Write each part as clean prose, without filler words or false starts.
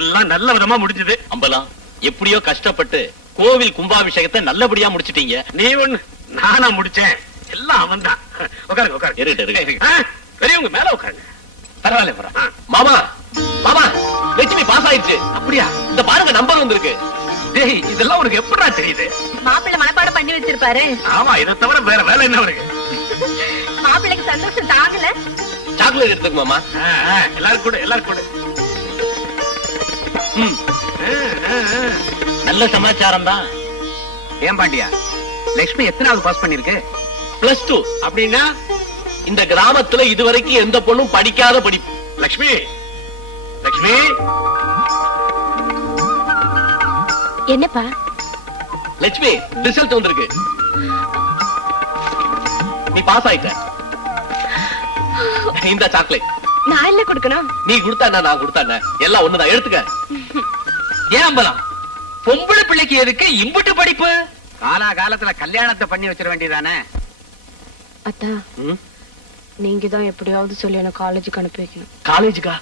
எல்லாம் நல்ல விதமா முடிஞ்சது. அம்பலம் எப்படியோ கஷ்டப்பட்டு கோவில் கும்பாபிஷேகத்தை நல்லபடியா முடிச்சிட்டீங்க. நீ ஒண்ணு நானா முடிச்சேன், எல்லாம் அவன் தான். உட்காருங்க உட்காருங்க. பெரியவங்க மேல உட்காருங்க. பரவாயில்ல. மாமா மாமா, லட்சுமி பாஸ் ஆயிடுச்சு. அப்படியா? இந்த பாருங்க நம்பர் வந்திருக்கு. டேய், இதெல்லாம் உனக்கு எப்படா தெரியுது? மாப்பிள்ளை மனப்பாடம் பண்ணி வச்சிருப்பாரு. ஆமா, இதை தவிர வேற வேலை என்ன உனக்கு? மாப்பிள்ளைக்கு சந்தோஷம் தாங்கல. சாக்லேட் எடுத்துக்க மாமா. எல்லாரும் கூட எல்லாரும் கூட. நல்ல சமாச்சாரம் தான். ஏன் பாண்டியா, லட்சுமி எத்தனாவது பாஸ் பண்ணிருக்கு? +2. அப்படின்னா இந்த கிராமத்துல இதுவரைக்கும் எந்த பொண்ணும் படிக்காத படிப்பு. லட்சுமி லட்சுமி என்னப்பா? லட்சுமி, ரிசல்ட் வந்திருக்கு. நீ பாஸ் ஆயிட்ட. இந்த சாக்லேட் நான் இல்ல கொடுக்கணும். நீ கொடுத்தா நான் கொடுத்தா எல்லாம் ஒண்ணுதான், எடுத்துக்க. ஏன் அம்பலம், பொம்பளை பிள்ளைக்கு எதுக்கு இம்புட்டு படிப்பு? காலா காலத்துல கல்யாணத்தை பண்ணி வச்சிட வேண்டியதானே? அத்தா, நீங்க தான் எப்படியாவது சொல்லி என்ன காலேஜுக்கு அனுப்பி வைக்கணும். காலேஜுக்கா?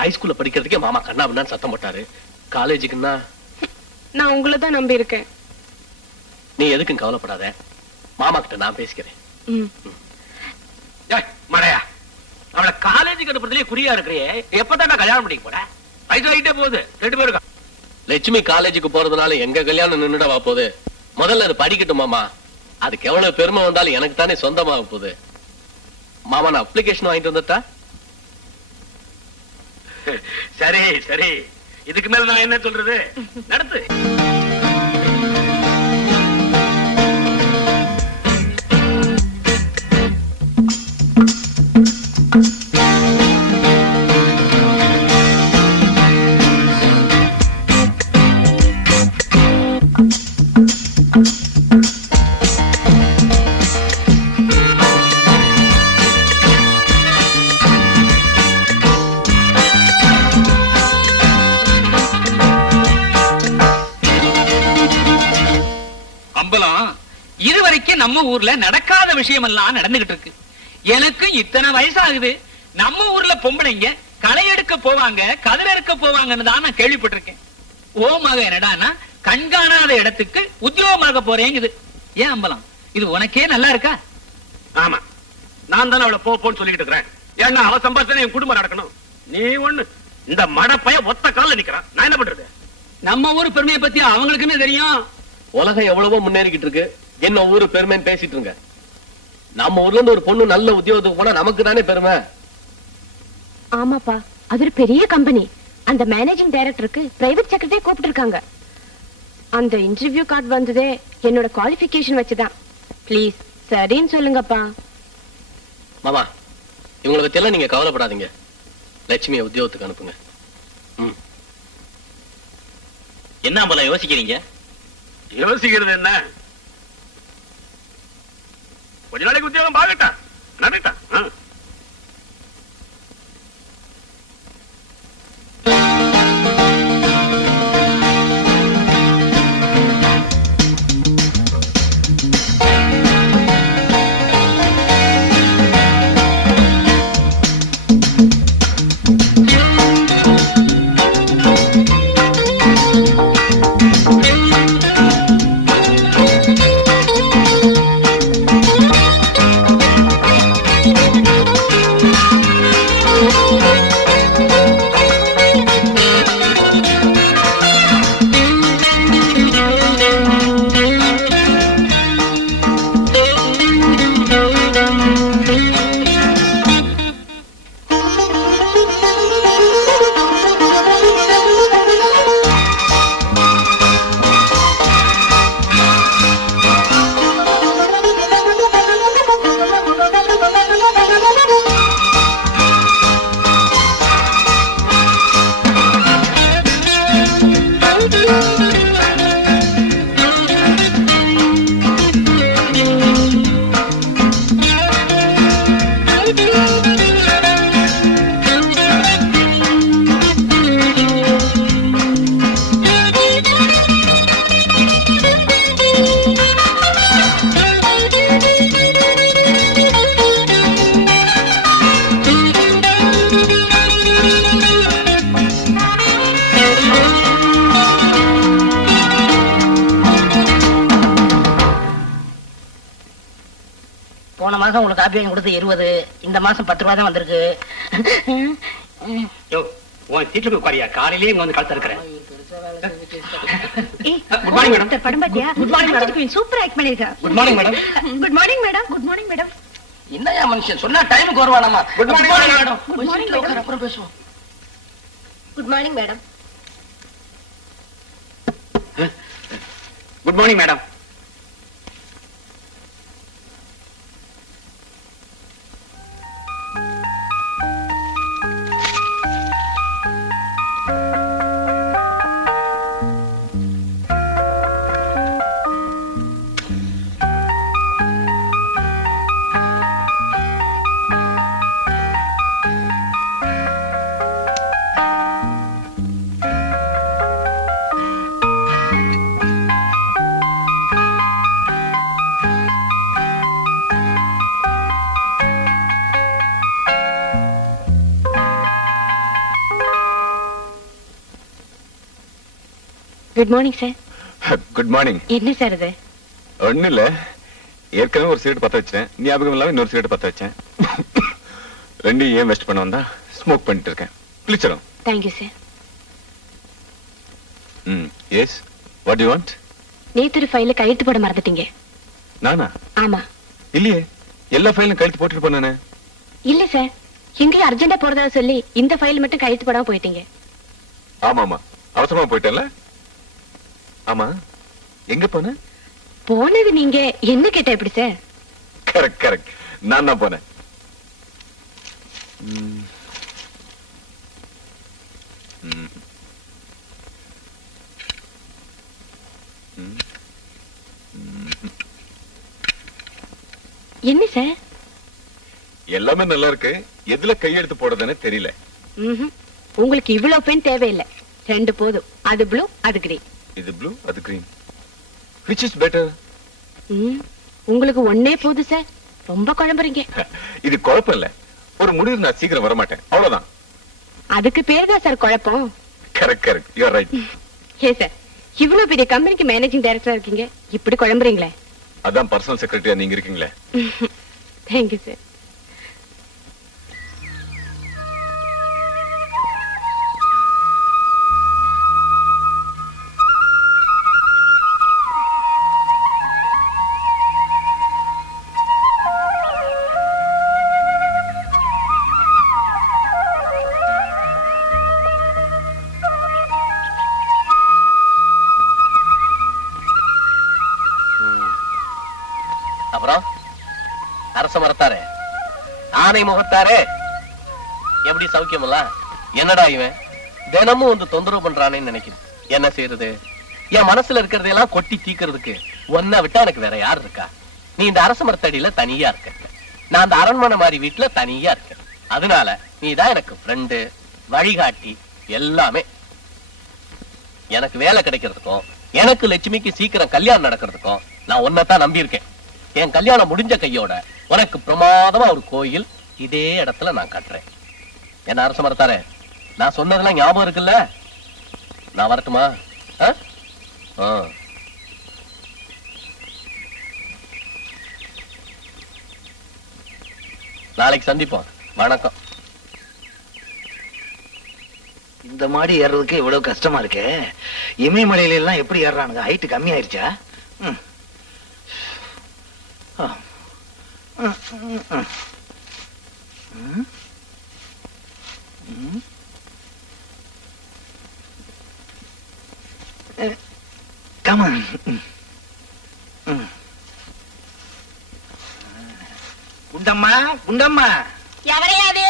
ஹைஸ்கூல்ல படிக்கிறதுக்கே மாமா கண்ணா பண்ணான்னு சத்தம் போட்டாரு. காலேஜுக்குன்னா நான் உங்களை தான் நம்பி இருக்கேன். நீ எதுக்கும் கவலைப்படாத, மாமா கிட்ட நான் பேசிக்கிறேன். மழையா, அவளை காலேஜுக்கு அனுப்புறதுலயே குறியா இருக்கிறியே, எப்பதான் கல்யாணம் பண்ணிக்க போற? வயசாகிட்டே போகுது, 2 பேருக்கா. லட்சுமி காலேஜுக்கு போறதுனால எங்க கல்யாணம் நின்னுடவா போகுது? முதல்ல அது படிக்கட்டும் மாமா. அதுக்கு எவ்வளவு பெருமை வந்தாலும் எனக்கு தானே சொந்தமாக போகுது. மாமா, நான் அப்ளிகேஷன் வாங்கிட்டு வந்துட்டா? சரி சரி, இதுக்கு மேல நான் என்ன சொல்றது? நடத்து. நம்ம ஊர்ல நடக்காத விஷயம் எல்லாம் நடந்துகிட்டு இருக்கு. எனக்கு இத்தனை வயசாகுது, நம்ம ஊர்ல பொம்பளைங்க களை எடுக்க போவாங்க, கதிர் எடுக்க போவாங்கன்னு தான் நான் கேள்விப்பட்டிருக்கேன். ஓ மக என்னடானா கண்காணாத இடத்துக்கு உத்தியோகமாக போறேங்குது. ஏன் அம்பலம், இது உனக்கே நல்லா இருக்கா? ஆமா, நான் தானே அவளை போன்னு சொல்லிட்டு இருக்கிறேன். ஏன்னா அவ சம்பாதிச்சா என் குடும்பம் நடக்கணும். நீ ஒண்ணு இந்த மடப்பைய ஒத்த கால நிக்கிறான், நான் என்ன பண்றது? நம்ம ஊர் பெருமையை பத்தி அவங்களுக்குமே தெரியும். உலகம் எவ்வளவோ முன்னேறிக்கிட்டு இருக்கு, என்ன ஊரு பெருமைன்னு பேசிட்டு இருங்க. நம்ம ஊர்ல இருந்து ஒரு பொண்ணு நல்ல உத்தியோகத்துக்கு போனா நமக்கு தானே பெருமை. ஆமாப்பா, அது ஒரு பெரிய கம்பெனி. அந்த மேனேஜிங் டைரக்டருக்கு பிரைவேட் செக்ரட்டரி கூப்பிட்டு இருக்காங்க. அந்த இன்டர்வியூ கார்டு வந்ததே என்னோட குவாலிஃபிகேஷன் வச்சுதான். ப்ளீஸ் சரின்னு சொல்லுங்கப்பா. மாமா, இவங்களை பத்தி எல்லாம் நீங்க கவலைப்படாதீங்க. லட்சுமியை உத்தியோகத்துக்கு அனுப்புங்க. என்ன அம்பலம் யோசிக்கிறீங்க? யோசிக்கிறது என்ன, கொஞ்ச நாளைக்கு உத்தியோகம் பாக்கட்டா நடட்டா. மாசம் உங்களுக்கு காப்பி வாங்கி கொடுத்து 20, இந்த மாசம் 10 ரூபா தான் வந்திருக்கு. உன் சீட்ல போய் உட்காரியா, காலையிலேயே இங்க வந்து கழுத்த இருக்கிறேன். Good morning madam. படம் பாத்தியா? Good morning madam. Super act பண்ணிருக்கா. Good morning madam. Good morning madam. Good morning madam. என்னையா மனுஷன் சொன்னா டைமுக்கு வருவானாமா? Good morning madam. Good morning madam. அப்புறம் பேசுவோம். Good morning madam. Good morning madam. Good morning sir. Good morning. என்ன sir இது? ஒண்ணு இல்ல, ஏற்கனவே ஒரு சிகரெட் பத்த வச்சேன், ஞாபகம் இல்லாம இன்னொரு சிகரெட் பத்த வச்சேன். ரெண்டையும் ஏன் வெஸ்ட் பண்ண வந்தா ஸ்மோக் பண்ணிட்டு இருக்கேன். பிளிச்சரும். Thank you sir. Yes, what you want? நேத்து ஃபைல கையெழுத்து போட மறந்துட்டீங்க. நானா? ஆமா. இல்லையே, எல்லா ஃபைலும் கழுத்து போட்டுட்டு போனானே. இல்ல சார், எங்கேயும் அர்ஜென்டா போறதா சொல்லி இந்த ஃபைல் மட்டும் கையெழுத்து போடாம போயிட்டீங்க. ஆமா ஆமா, அவசரமா போயிட்டேன்ல. ஆமா, எங்க போன? போனது நீங்க, என்ன கேட்ட எப்படி சார்? கரெக்ட் கரெக்ட், நான் தான் போனேன். என்ன சார்? எல்லாமே நல்லா இருக்கு, எதுல கையெழுத்து போடுறதுன்னு தெரியல. உங்களுக்கு இவ்வளவு பெண் தேவையில்லை, 2 போதும். அது ப்ளூ, அது கிரீன். இது ப்ளூ, அது கிரீன். which is better? உங்களுக்கு ஒண்ணே போதும் சார், ரொம்ப குழம்புறீங்க. இது குழப்பம் இல்ல, ஒரு முடிவு நான் சீக்கிரம் வர மாட்டேன், அவ்வளவுதான். அதுக்கு பேர் தான் சார் குழப்பம். Correct correct, you are right. A sir, இவ்வளவு பெரிய கம்பெனிக்கு மேனேஜிங் டைரக்டரா இருக்கீங்க, இப்படி குழம்புறீங்களே? அதான் பர்சனல் செக்ரட்டரியா நீங்க இருக்கீங்களே. Thank you sir. அப்புறம் அரச மரத்தாரே, ஆனை முகத்தாரே, எப்படி சௌக்கியமல்ல? என்னடா இவன் தினமும் வந்து தொந்தரவு பண்றானேன்னு நினைக்கிறேன். என்ன செய்யறது? என் மனசுல இருக்கிறதெல்லாம் கொட்டி தீக்கிறதுக்கு ஒன்ன விட்டா எனக்கு வேற யார் இருக்கா? நீ இந்த அரச மரத்தடியில தனியா இருக்க, நான் அந்த அரண்மனை மாதிரி வீட்டுல தனியா இருக்கேன். அதனால நீதான் எனக்கு ஃப்ரெண்டு, வழிகாட்டி, எல்லாமே. எனக்கு வேலை கிடைக்கிறதுக்கும் எனக்கு லட்சுமிக்கு சீக்கிரம் கல்யாணம் நடக்கிறதுக்கும் நான் ஒன்னதான் நம்பி இருக்கேன். என் கல்யாணம் முடிஞ்ச கையோட உனக்கு பிரமாதமா ஒரு கோயில் இதே இடத்துல நான் கட்டுறேன். என்ன அரச மரத்தாரே, நான் சொன்னதெல்லாம் ஞாபகம் இருக்குல்ல? நான் வரட்டுமா? நாளைக்கு சந்திப்போம். வணக்கம். இந்த மாடி ஏறதுக்கு இவ்வளவு கஷ்டமா இருக்கு. இமயமலையில எல்லாம் எப்படி ஏறானுங்க? ஹைட் கம்மி ஆயிருச்சா? Come on. குண்டம்மா, குண்டம்மா. எவரையாது?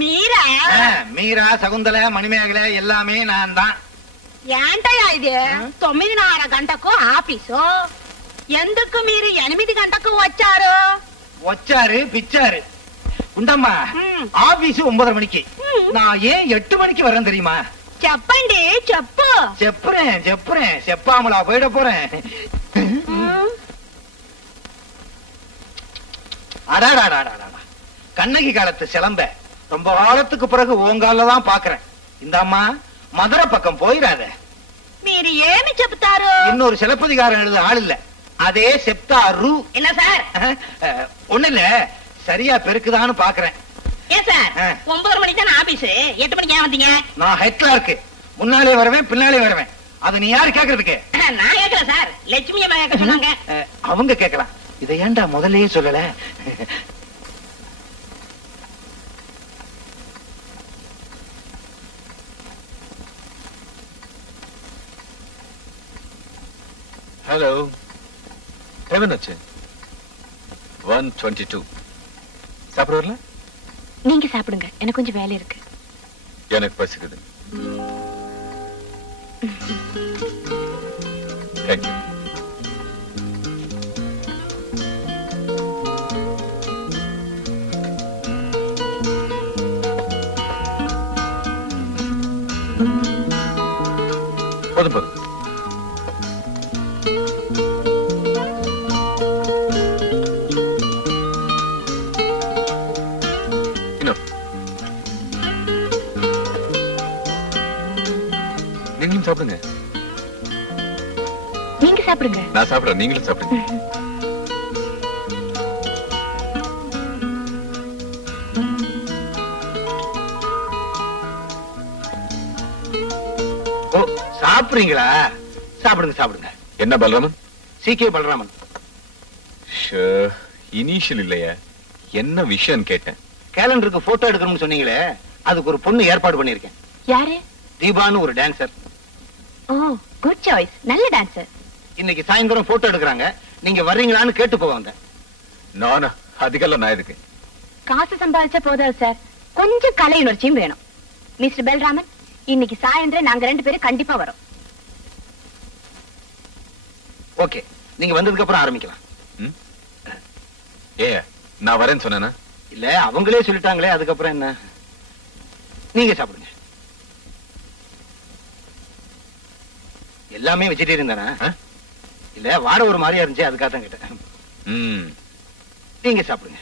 மீரா? மீரா, சகுந்தலை, மணிமேகலை எல்லாமே நான் தான். ఏంటయ్యా ఇది? 9:30 గంటకు ఆఫీసు, ఎందుకు మీరు 8 గంటకు వచ్చారు? వచ్చారు பிச்சாரு. குண்டம்மா, ஆபீஸ் 9:30 மணிக்கு. நான் ஏன் 8 மணிக்கு வரேன் தெரியுமா? చెప్పండి, చెప్పు. செப்புறேன் செப்புறேன், செப்பாமலா போயிட போறேன். அடாடாடாடா, கண்ணகி காலத்து சிலம்ப ரொம்ப காலத்துக்கு பிறகு ஓங்கால தான் பாக்குறேன். இந்த அம்மா மதுரை பக்கம் போயிடாத. మీరు ఏమి చెప్తారు? இன்னொரு சிலப்பதிகாரம் எழுத ஆள் இல்ல, அதே செப்டாரு. என்ன சார்? ஒண்ணு இல்ல, சரியா பெருக்குதான்னு பாக்குறேன். ஏன் சார் 9 மணிக்கு தானே ஆபீஸ், 8 மணிக்கு ஏன் வந்தீங்க? நான் ஹெட் கிளார்க், முன்னாலே வருவேன் பின்னாலே வருவேன். அது நீ யாரு கேக்குறதுக்கு? நான் கேட்கல சார், லட்சுமி அம்மா கேட்க சொன்னாங்க. அவங்க கேட்கலாம், இதை ஏன்டா முதல்லயே சொல்லல? ஹலோ, ஹெவன் ஆச்சு 1:22. சாப்பிட வரல? நீங்க சாப்பிடுங்க, எனக்கு கொஞ்சம் வேலை இருக்கு. எனக்கு பசிக்குது. தேங்க்யூ. போதும் போதும். நீங்களும் சாப்பிடுங்க. நீங்க சாப்பிடுங்க. நான் சாப்பிடுறேன், நீங்களும் சாப்பிடுங்க. ஓ, சாப்பிடுறீங்களா? சாப்பிடுங்க சாப்பிடுங்க. என்ன பலராமன்? சி.கே. பலராமன். இனிஷியல் இல்லையா? என்ன விஷயம் கேட்டேன். கேலண்டருக்கு போட்டோ எடுக்கணும்னு சொன்னீங்களே, அதுக்கு ஒரு பொண்ணு ஏற்பாடு பண்ணிருக்கேன். யாரு? தீபான்னு ஒரு டான்சர். ஓ, குட் சாய்ஸ், நல்ல டான்சர். இன்னைக்கு சாயந்தரம் போட்டோ எடுக்கிறாங்க, நீங்க வர்றீங்களான்னு கேட்டு போக வந்தேன். நானா? அதுக்கெல்லாம் நான் எதுக்கு? காசு சம்பாதிச்சா போதாது சார், கொஞ்சம் கலை உணர்ச்சியும் வேணும். மிஸ்டர் பல்ராமன், இன்னைக்கு சாயந்தரம் நாங்க 2 பேரும் கண்டிப்பா வரோம். ஓகே, நீங்க வந்ததுக்கு அப்புறம் ஆரம்பிக்கலாம். ஏ, நான் வரேன்னு சொன்னேனா? இல்ல, அவங்களே சொல்லிட்டாங்களே, அதுக்கப்புறம் என்ன? நீங்க சாப்பிடுங்க. எல்லாமே வெஜிடேரியன் தானே? இல்ல, வாட ஒரு மாதிரியா இருந்துச்சு, அதுக்காக தான் கேட்டேன். நீங்க சாப்பிடுங்க.